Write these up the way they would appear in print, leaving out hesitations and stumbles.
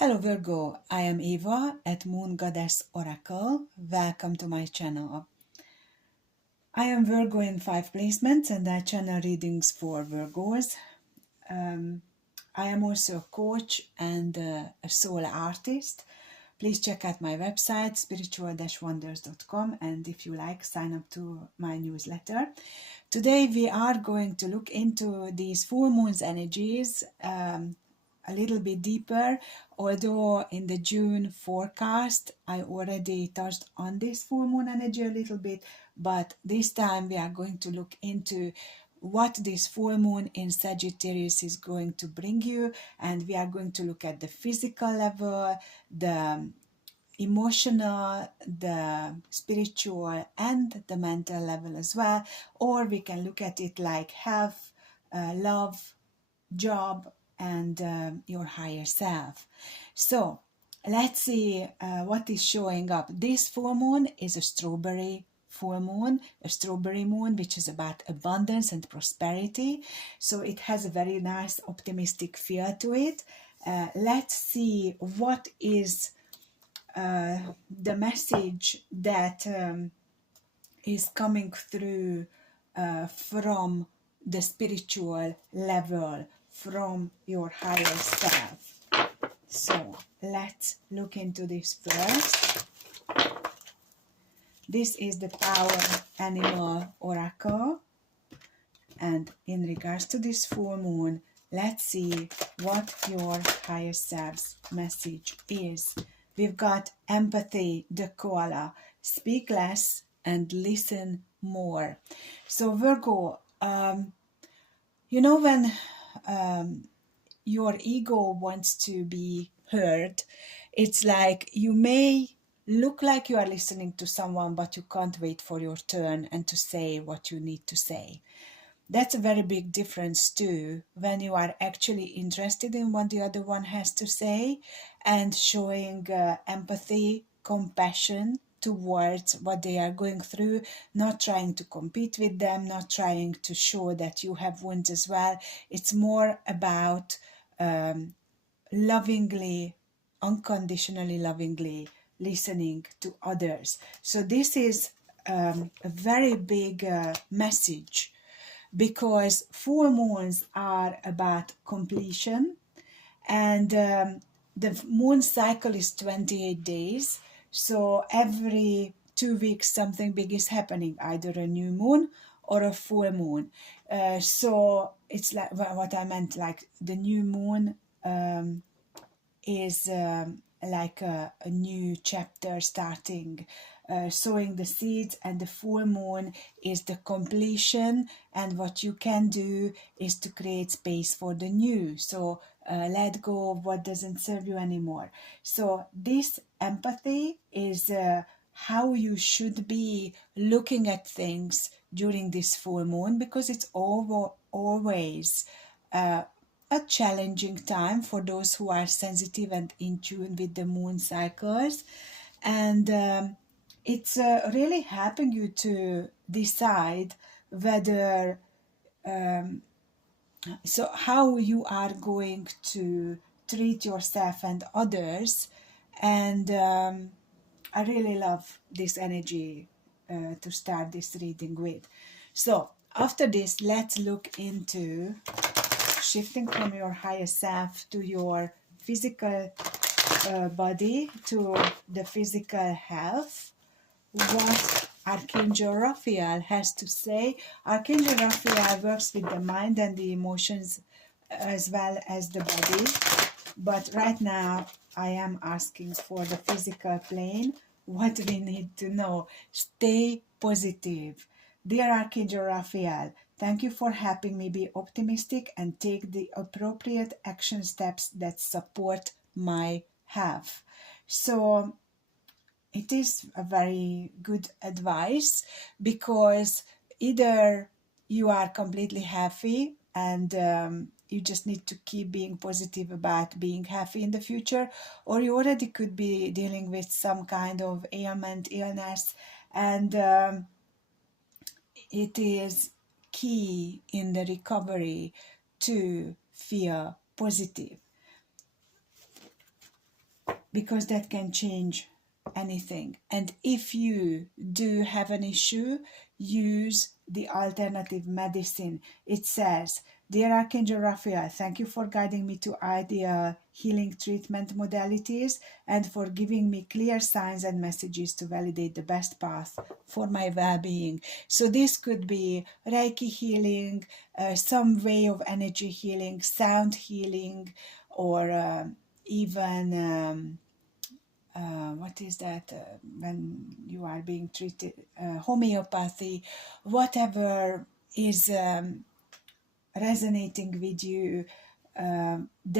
Hello Virgo, I am Eva at Moon Goddess Oracle. Welcome to my channel. I am Virgo in 5 placements and I channel readings for Virgos. I am also a coach and a soul artist. Please check out my website spiritual-wonders.com, and if you like, sign up to my newsletter. Today we are going to look into these full moon's energies a little bit deeper, although in the June forecast I already touched on this full moon energy a little bit, but this time we are going to look into what this full moon in Sagittarius is going to bring you, and we are going to look at the physical level, the emotional, the spiritual, and the mental level as well. Or we can look at it like health, love, job, and your higher self. So let's see what is showing up. This full moon is a strawberry full moon, a strawberry moon, which is about abundance and prosperity. So it has a very nice optimistic feel to it. Let's see what is the message that is coming through from the spiritual level, from your higher self. So let's look into this first. This is the Power Animal Oracle, and in regards to this full moon, let's see what your higher self's message is. We've got empathy, the koala, speak less and listen more. So Virgo, you know when your ego wants to be heard, it's like you may look like you are listening to someone, but you can't wait for your turn and to say what you need to say. That's a very big difference too, when you are actually interested in what the other one has to say and showing empathy, compassion towards what they are going through, not trying to compete with them, not trying to show that you have wounds as well. It's more about lovingly, unconditionally lovingly listening to others. So this is a very big message, because full moons are about completion, and the moon cycle is 28 days. So every 2 weeks something big is happening, either a new moon or a full moon. So it's like what I meant, like the new moon is like a new chapter starting, sowing the seeds, and the full moon is the completion, and what you can do is to create space for the new. So let go of what doesn't serve you anymore. So this empathy is how you should be looking at things during this full moon, because it's always a challenging time for those who are sensitive and in tune with the moon cycles. And it's really helping you to decide whether so how you are going to treat yourself and others. And I really love this energy to start this reading with. So after this, let's look into shifting from your higher self to your physical body, to the physical health. What Archangel Raphael has to say. Archangel Raphael works with the mind and the emotions as well as the body. But right now I am asking for the physical plane, what we need to know. Stay positive. Dear Archangel Raphael, thank you for helping me be optimistic and take the appropriate action steps that support my health. So it is a very good advice, because either you are completely happy and you just need to keep being positive about being happy in the future, or you already could be dealing with some kind of ailment, illness, and it is key in the recovery to feel positive. because that can change anything. And if you do have an issue, use the alternative medicine. It says, "Dear Archangel Raphael, thank you for guiding me to ideal healing treatment modalities and for giving me clear signs and messages to validate the best path for my well-being." So this could be Reiki healing, some way of energy healing, sound healing, or even what is that when you are being treated, homeopathy, whatever is resonating with you,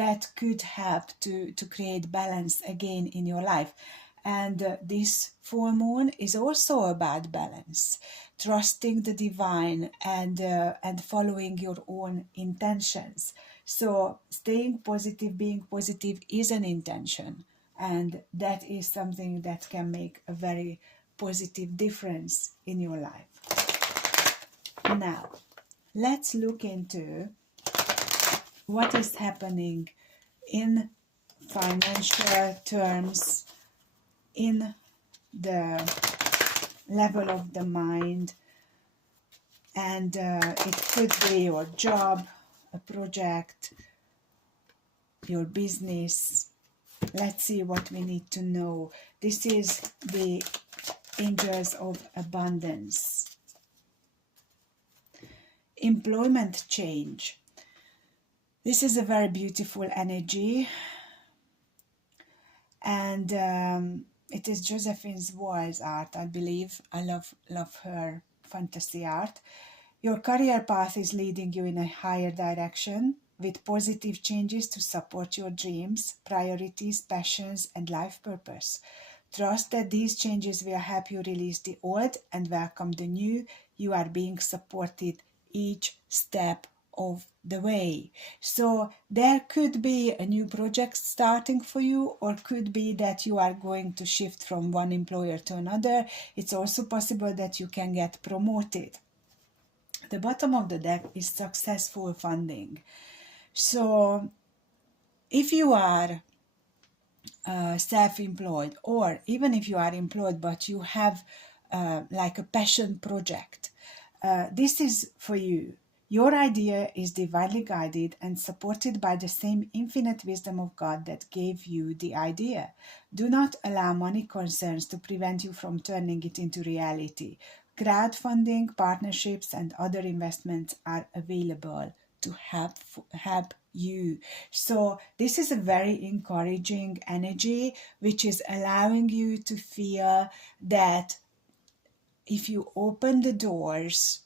that could help to create balance again in your life. And this full moon is also about balance, trusting the divine and following your own intentions. So staying positive, being positive is an intention, and that is something that can make a very positive difference in your life. Now, let's look into what is happening in financial terms, in the level of the mind, and it could be your job, a project, your business. Let's see what we need to know. This is the Angels of Abundance. Employment change. This is a very beautiful energy, and it is Josephine Wall's art, I believe. I love her fantasy art. Your career path is leading you in a higher direction with positive changes to support your dreams, priorities, passions, and life purpose. Trust that these changes will help you release the old and welcome the new. You are being supported each step of the way. So there could be a new project starting for you, or could be that you are going to shift from one employer to another. It's also possible that you can get promoted. The bottom of the deck is successful funding. So if you are self-employed, or even if you are employed but you have like a passion project, this is for you. Your idea is divinely guided and supported by the same infinite wisdom of God that gave you the idea. Do not allow money concerns to prevent you from turning it into reality. Crowdfunding, partnerships, and other investments are available to help you. So this is a very encouraging energy, which is allowing you to feel that if you open the doors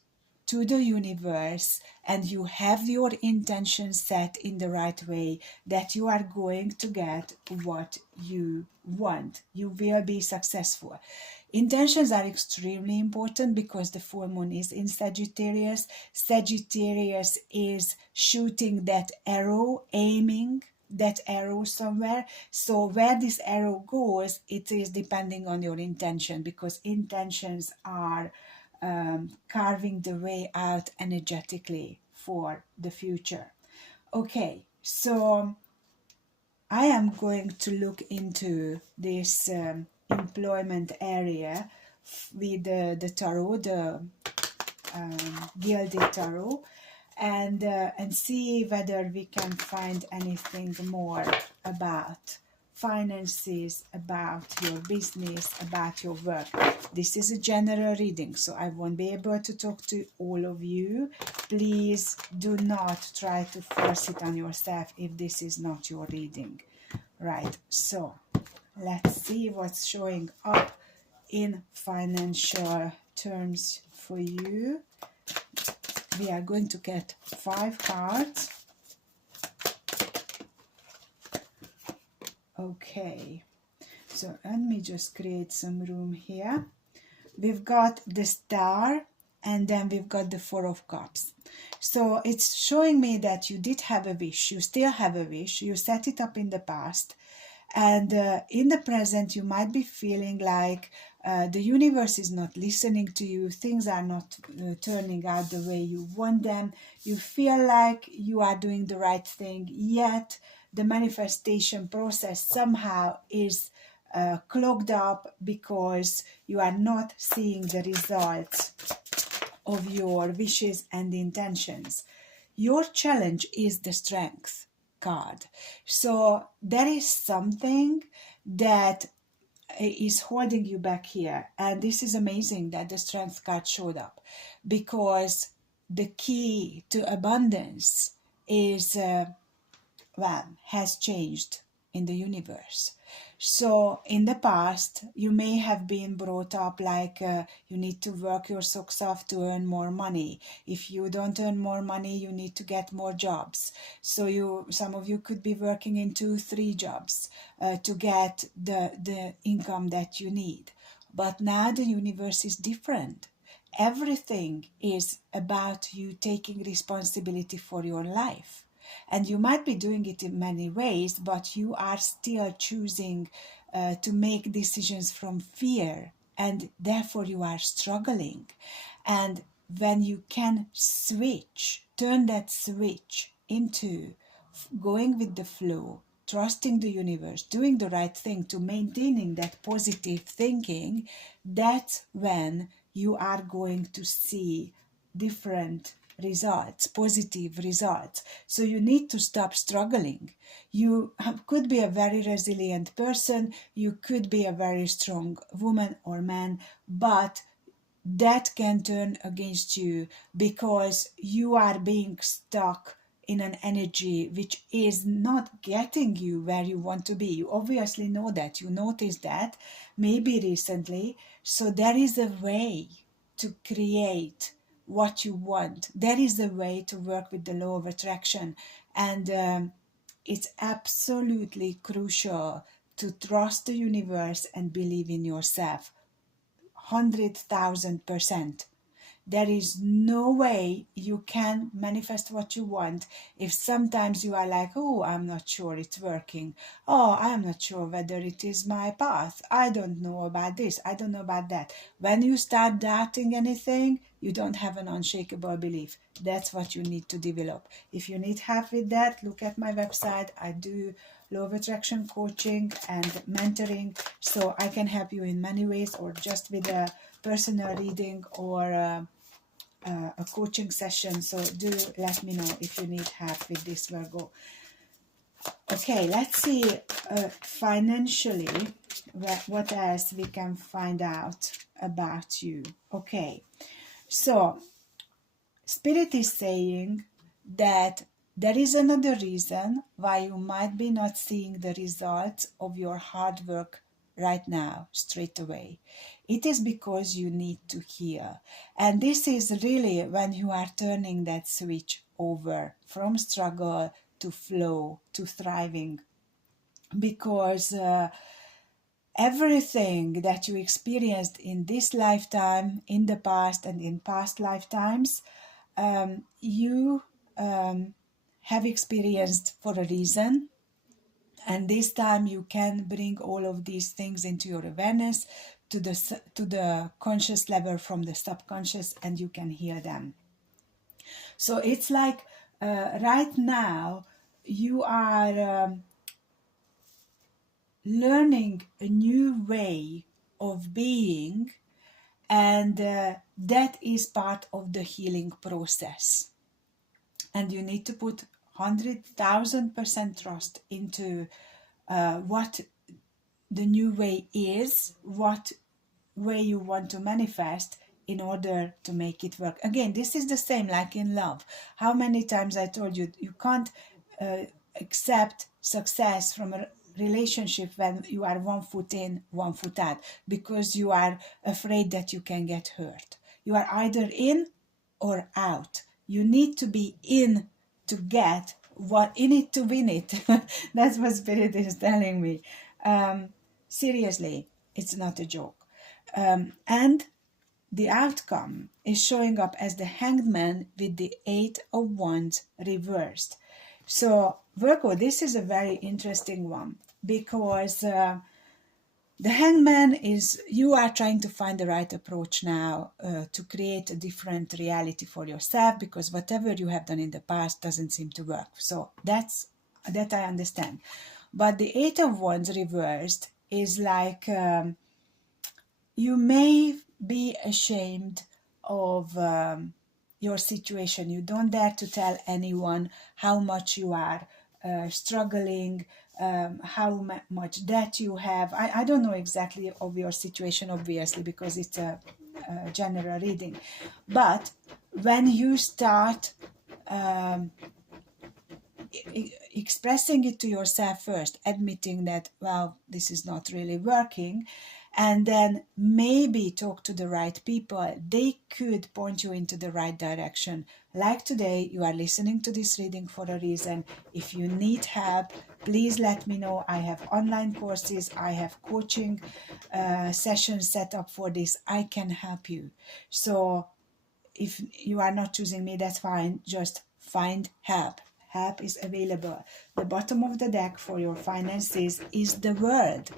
to the universe and you have your intention set in the right way, that you are going to get what you want. You will be successful. Intentions are extremely important because the full moon is in Sagittarius. Sagittarius is shooting that arrow, aiming that arrow somewhere. So where this arrow goes, it is depending on your intention, because intentions are carving the way out energetically for the future. Okay, so I am going to look into this employment area with the tarot, the gilded tarot, and see whether we can find anything more about finances, about your business, about your work. This is a general reading, so I won't be able to talk to all of you. Please do not try to force it on yourself if this is not your reading. Right, so let's see what's showing up in financial terms for you. We are going to get 5 cards. Okay, so let me just create some room here. We've got the Star, and then we've got the 4 of Cups. So it's showing me that you did have a wish, you still have a wish, you set it up in the past, and in the present you might be feeling like the universe is not listening to you, things are not turning out the way you want them, you feel like you are doing the right thing, yet the manifestation process somehow is clogged up because you are not seeing the results of your wishes and intentions. Your challenge is the strength card. So there is something that is holding you back here. And this is amazing that the strength card showed up, because the key to abundance is, has changed in the universe. So in the past, you may have been brought up like you need to work your socks off to earn more money. If you don't earn more money, you need to get more jobs. So some of you could be working in 2-3 jobs to get the income that you need. But now the universe is different. Everything is about you taking responsibility for your life. And you might be doing it in many ways, but you are still choosing to make decisions from fear, and therefore you are struggling. And when you can turn that switch into going with the flow, trusting the universe, doing the right thing, to maintaining that positive thinking, that's when you are going to see different results, positive results. So you need to stop struggling. You could be a very resilient person, you could be a very strong woman or man, but that can turn against you because you are being stuck in an energy which is not getting you where you want to be. You obviously know that, you noticed that maybe recently. So there is a way to create what you want. There is a way to work with the law of attraction, and it's absolutely crucial to trust the universe and believe in yourself 100,000%. There is no way you can manifest what you want if sometimes you are like, oh, I'm not sure it's working. Oh, I'm not sure whether it is my path. I don't know about this. I don't know about that. When you start doubting anything, you don't have an unshakable belief. That's what you need to develop. If you need help with that, look at my website. I do law of attraction coaching and mentoring, so I can help you in many ways, or just with a personal reading or a coaching session. So do let me know if you need help with this, Virgo. Okay, let's see financially what else we can find out about you. Okay, so Spirit is saying that there is another reason why you might be not seeing the results of your hard work right now, straight away. It is because you need to heal. And this is really when you are turning that switch over from struggle to flow, to thriving. Because everything that you experienced in this lifetime, in the past, and in past lifetimes, you have experienced for a reason, and this time you can bring all of these things into your awareness to the conscious level from the subconscious, and you can heal them. So it's like right now you are learning a new way of being, and that is part of the healing process. And you need to put 100,000% trust into what the new way is, what way you want to manifest in order to make it work. Again, this is the same like in love. How many times I told you, you can't accept success from a relationship when you are 1 foot in, 1 foot out, because you are afraid that you can get hurt. You are either in or out. You need to be in to get what in it to win it. That's what Spirit is telling me. Seriously, it's not a joke. And the outcome is showing up as the Hanged Man with the 8 of Wands reversed. So Virgo, this is a very interesting one, because the Hanged Man is, you are trying to find the right approach now to create a different reality for yourself, because whatever you have done in the past doesn't seem to work. So that's that I understand. But the Eight of Wands reversed is like you may be ashamed of your situation. You don't dare to tell anyone how much you are struggling, how much debt you have. I don't know exactly of your situation, obviously, because it's a general reading. But when you start expressing it to yourself first, admitting that, well, this is not really working, and then maybe talk to the right people, they could point you into the right direction. Like today, you are listening to this reading for a reason. If you need help, please let me know. I have online courses, I have coaching sessions set up for this. I can help you. So if you are not choosing me, that's fine. Just find help. Help is available. The bottom of the deck for your finances is the World.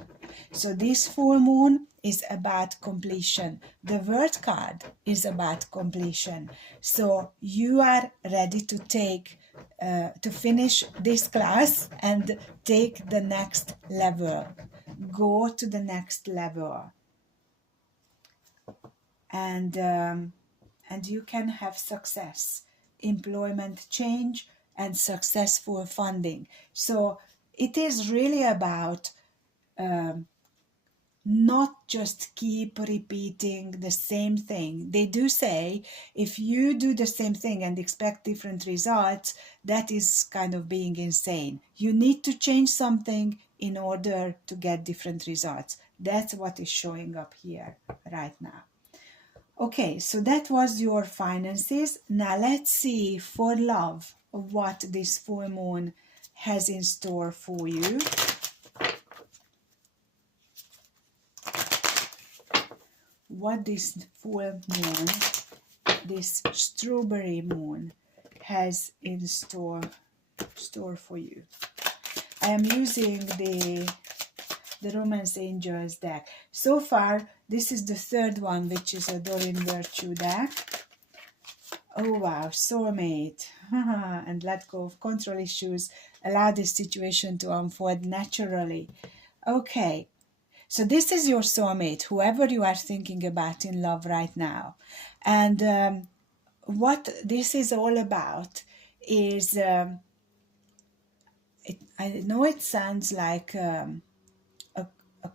So this full moon is about completion. The World card is about completion. So you are ready to to finish this class and take the next level. Go to the next level. And you can have success, employment change, and successful funding. So it is really about not just keep repeating the same thing. They do say if you do the same thing and expect different results, that is kind of being insane. You need to change something in order to get different results. That's what is showing up here right now. Okay, so that was your finances. Now let's see for love what this full moon has in store for you. What this full moon, this strawberry moon, has in store for you. I am using the Romance Angels deck. So far, this is the third one, which is a Doreen Virtue deck. Oh wow, soulmate. And let go of control issues. Allow this situation to unfold naturally. Okay, so this is your soulmate, whoever you are thinking about in love right now. And what this is all about is, I know it sounds like a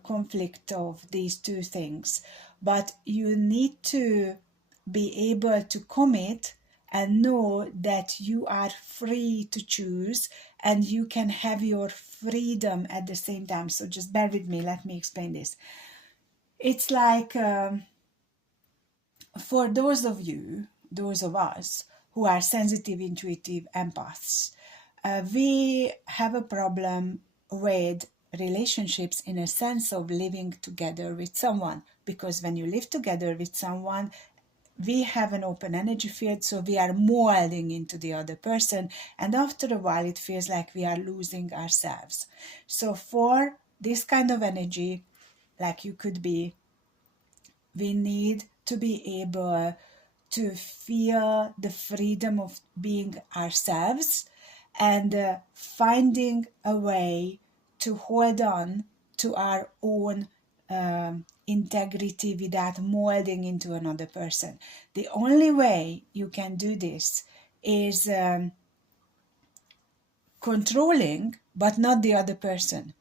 conflict of these two things, but you need to be able to commit and know that you are free to choose and you can have your freedom at the same time. So just bear with me, let me explain this. It's like for those of us who are sensitive, intuitive empaths, we have a problem with relationships in a sense of living together with someone, because when you live together with someone, we have an open energy field, so we are molding into the other person, and after a while it feels like we are losing ourselves. So for this kind of energy, like you could be, we need to be able to feel the freedom of being ourselves and finding a way to hold on to our own integrity without molding into another person. The only way you can do this is controlling, but not the other person.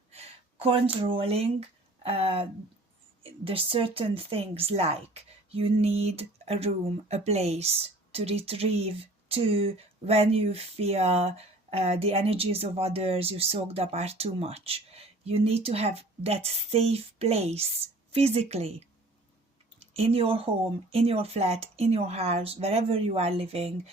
Controlling the certain things, like you need a room, a place to retrieve to when you feel the energies of others you soaked up are too much. You need to have that safe place physically in your home, in your flat, in your house, wherever you are living,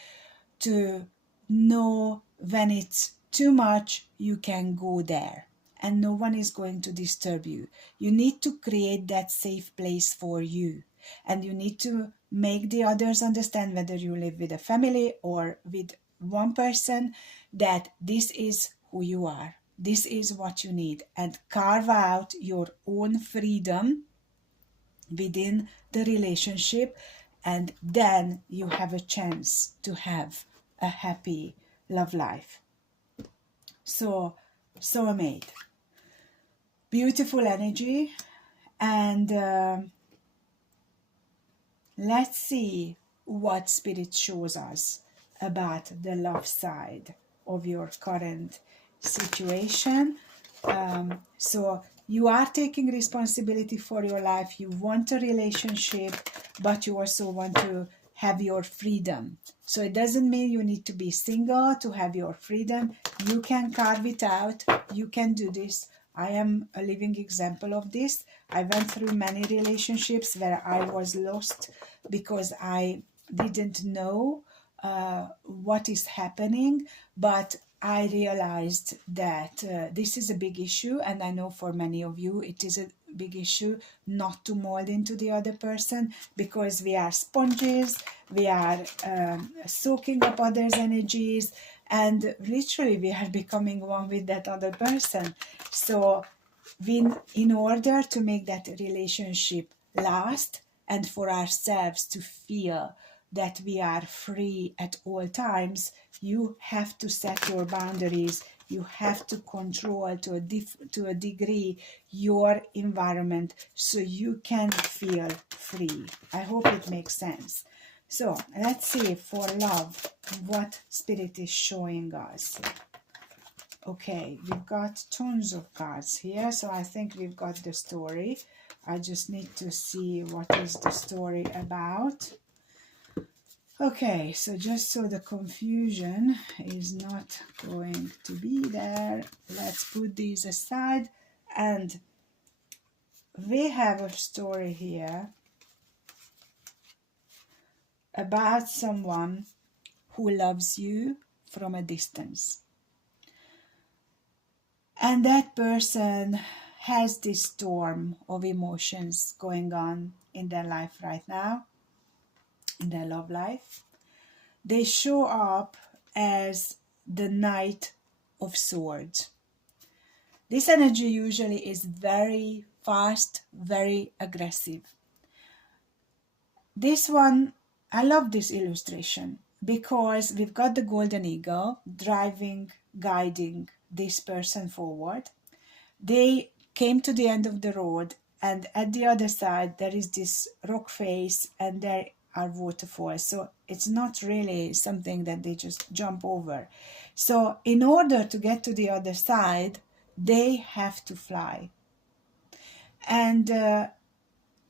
to know when it's too much, you can go there and no one is going to disturb you. You need to create that safe place for you, and you need to make the others understand, whether you live with a family or with one person, that this is who you are. This is what you need, and carve out your own freedom within the relationship, and then you have a chance to have a happy love life. So, soulmate, beautiful energy, and let's see what Spirit shows us about the love side of your current situation. So you are taking responsibility for your life. You want a relationship, but you also want to have your freedom. So it doesn't mean you need to be single to have your freedom. You can carve it out. You can do this. I am a living example of this. I went through many relationships where I was lost because I didn't know what is happening, but I realized that this is a big issue, and I know for many of you it is a big issue not to mold into the other person, because we are sponges, we are soaking up others' energies, and literally we are becoming one with that other person. So in order to make that relationship last and for ourselves to feel that we are free at all times, you have to set your boundaries. You have to control to a degree your environment so you can feel free. I hope it makes sense. So let's see for love what Spirit is showing us. Okay, we've got tons of cards here, so I think we've got the story. I just need to see what is the story about. Okay, so just so the confusion is not going to be there, let's put these aside. And we have a story here about someone who loves you from a distance. And that person has this storm of emotions going on in their life right now, in their love life. They show up as the Knight of Swords. This energy usually is very fast, very aggressive. This one, I love this illustration because we've got the golden eagle driving, guiding this person forward. They came to the end of the road, and at the other side there is this rock face and there are waterfalls. So it's not really something that they just jump over. So in order to get to the other side, they have to fly. And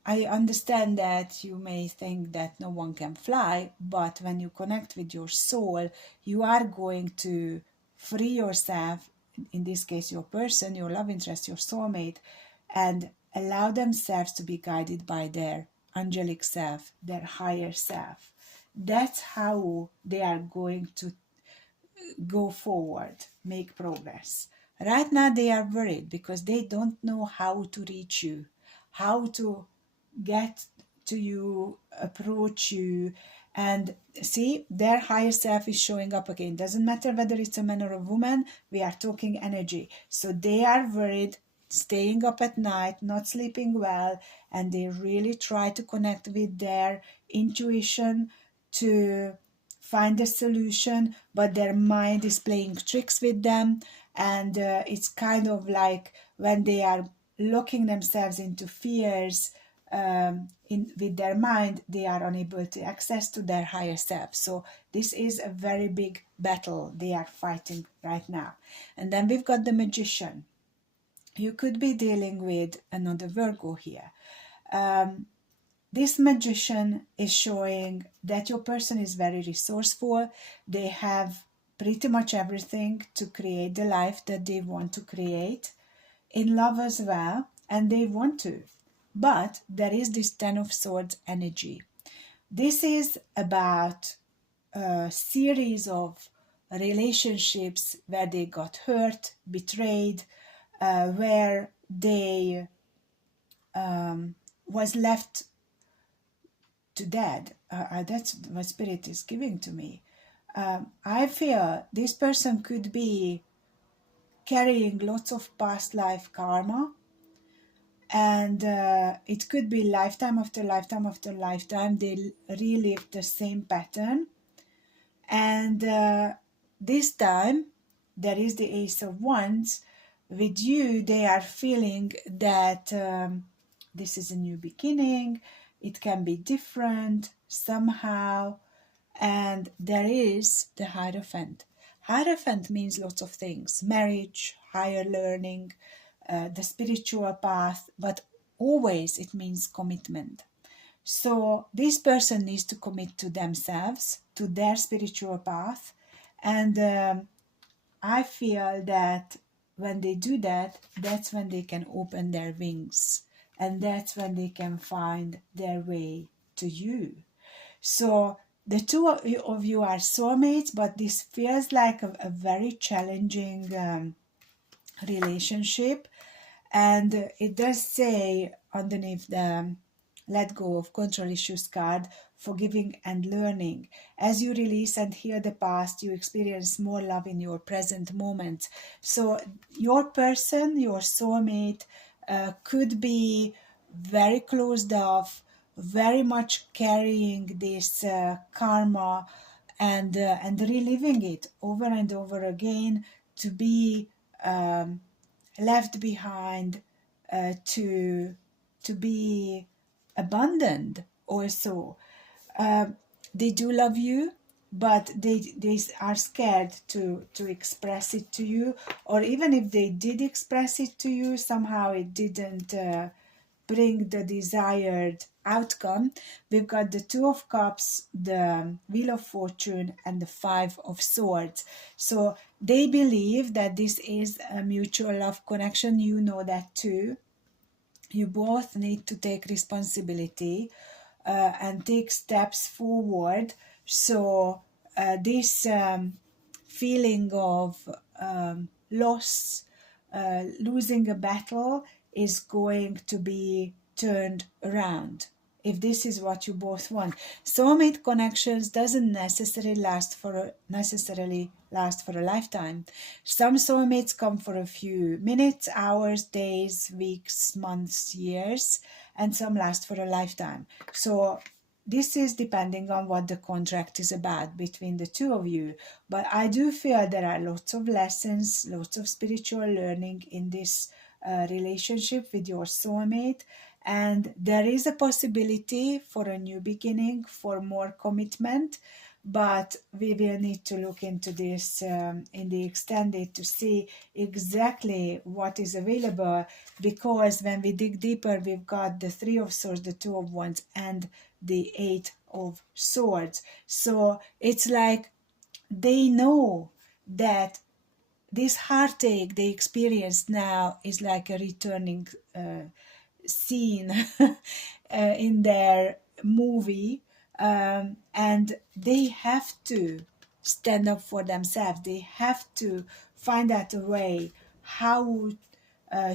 I understand that you may think that no one can fly, but when you connect with your soul, you are going to free yourself, in this case your person, your love interest, your soulmate, and allow themselves to be guided by their angelic self, their higher self. That's how they are going to go forward, make progress. Right now they are worried because they don't know how to reach you, how to get to you, approach you. And see, their higher self is showing up again. Doesn't matter whether it's a man or a woman, we are talking energy. So they are worried, staying up at night, not sleeping well, and they really try to connect with their intuition to find a solution, but their mind is playing tricks with them. And it's kind of like when they are locking themselves into fears, with their mind, they are unable to access to their higher self. So this is a very big battle they are fighting right now. And then we've got the magician. You could be dealing with another Virgo here. This magician is showing that your person is very resourceful. They have pretty much everything to create the life that they want to create, in love as well, and they want to. But there is this Ten of Swords energy. This is about a series of relationships where they got hurt, betrayed, where they was left to dead. That's what Spirit is giving to me. I feel this person could be carrying lots of past life karma, and it could be lifetime after lifetime after lifetime they relive the same pattern. And this time there is the Ace of Wands. With you, they are feeling that this is a new beginning, it can be different somehow, and there is the Hierophant. Hierophant means lots of things: marriage, higher learning, the spiritual path, but always it means commitment. So this person needs to commit to themselves, to their spiritual path, and I feel that when they do that, that's when they can open their wings, and that's when they can find their way to you. So the two of you are soulmates, but this feels like a very challenging relationship. And it does say underneath the let go of control issues card, forgiving and learning. As you release and heal the past, you experience more love in your present moment. So your person, your soulmate, could be very closed off, very much carrying this karma, and reliving it over and over again to be left behind, to be abandoned also. They do love you, but they are scared to express it to you, or even if they did express it to you, somehow it didn't bring the desired outcome. We've got the Two of Cups, the Wheel of Fortune, and the Five of Swords. So they believe that this is a mutual love connection. You know that too. You both need to take responsibility and take steps forward. So this feeling of loss, losing a battle, is going to be turned around, if this is what you both want. Soulmate connections doesn't necessarily last for a lifetime. Some soulmates come for a few minutes, hours, days, weeks, months, years, and some last for a lifetime. So this is depending on what the contract is about between the two of you. But I do feel there are lots of lessons, lots of spiritual learning in this relationship with your soulmate. And there is a possibility for a new beginning, for more commitment. But we will need to look into this in the extended to see exactly what is available, because when we dig deeper, we've got the Three of Swords, the Two of Wands, and the Eight of Swords. So it's like they know that this heartache they experience now is like a returning scene in their movie, and they have to stand up for themselves. They have to find out a way how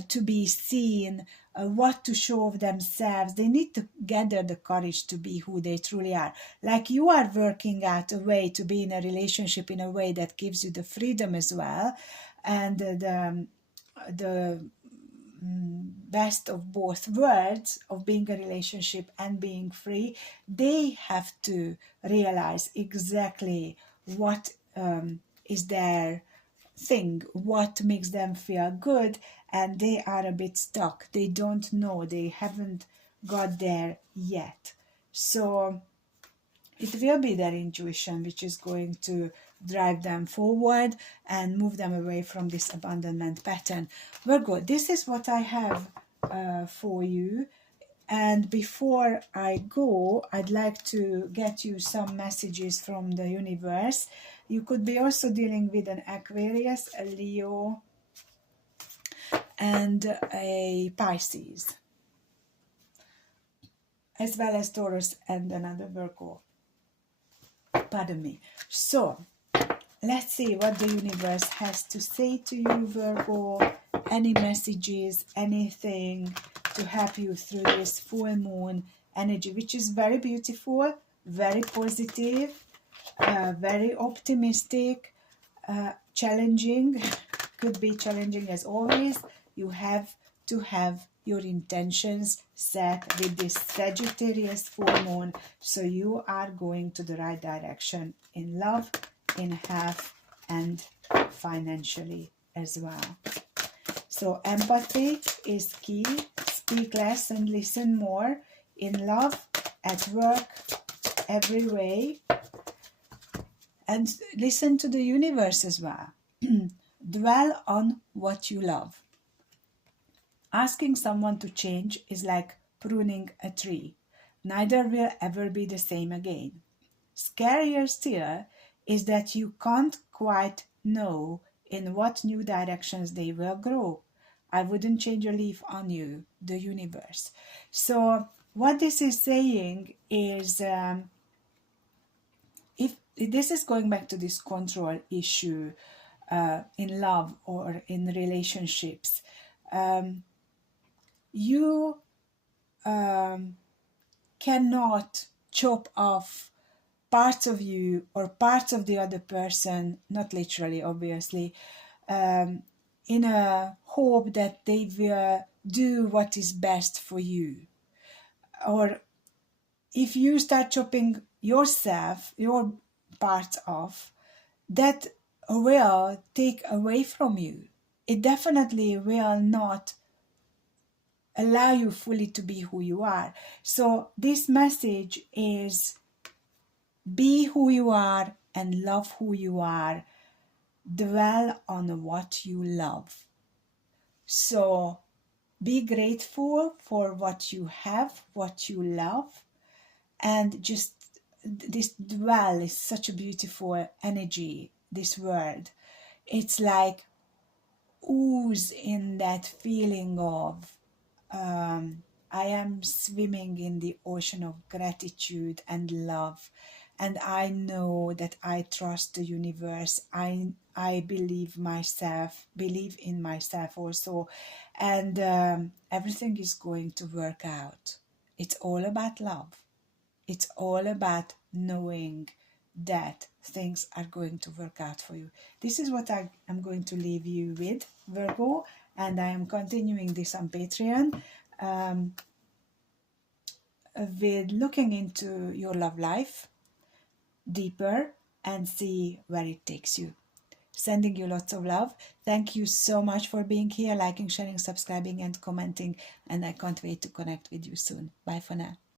to be seen, what to show of themselves. They need to gather the courage to be who they truly are. Like you are working out a way to be in a relationship in a way that gives you the freedom as well, and the best of both worlds of being a relationship and being free. They have to realize exactly what is their thing, what makes them feel good, and they are a bit stuck. They don't know, they haven't got there yet. So it will be their intuition which is going to drive them forward and move them away from this abandonment pattern. Virgo, this is what I have for you. And before I go, I'd like to get you some messages from the universe. You could be also dealing with an Aquarius, a Leo, and a Pisces, as well as Taurus and another Virgo. Pardon me. So let's see what the universe has to say to you, Virgo. Any messages, anything to help you through this full moon energy, which is very beautiful, very positive, very optimistic, challenging. Could be challenging as always. You have to have your intentions set with this Sagittarius full moon, so you are going to the right direction in love, in health, and financially as well. So empathy is key. Speak less and listen more. In love, at work, every way. And listen to the universe as well. Dwell on what you love. Asking someone to change is like pruning a tree. Neither will ever be the same again. Scarier still is that you can't quite know in what new directions they will grow. I wouldn't change a leaf on you, the universe. So what this is saying is, if this is going back to this control issue in love or in relationships, you cannot chop off parts of you or parts of the other person, not literally, obviously, in a hope that they will do what is best for you. Or if you start chopping yourself, your parts off, that will take away from you. It definitely will not allow you fully to be who you are. So this message is: be who you are and love who you are. Dwell on what you love. So be grateful for what you have, what you love, and just this dwell is such a beautiful energy, this word. It's like ooze in that feeling of I am swimming in the ocean of gratitude and love, and I know that I trust the universe. I believe in myself also, and everything is going to work out. It's all about love. It's all about knowing that things are going to work out for you. This is what I am going to leave you with, Virgo, and I am continuing this on Patreon with looking into your love life deeper and see where it takes you. Sending you lots of love. Thank you so much for being here, liking, sharing, subscribing, and commenting, and I can't wait to connect with you soon. Bye for now.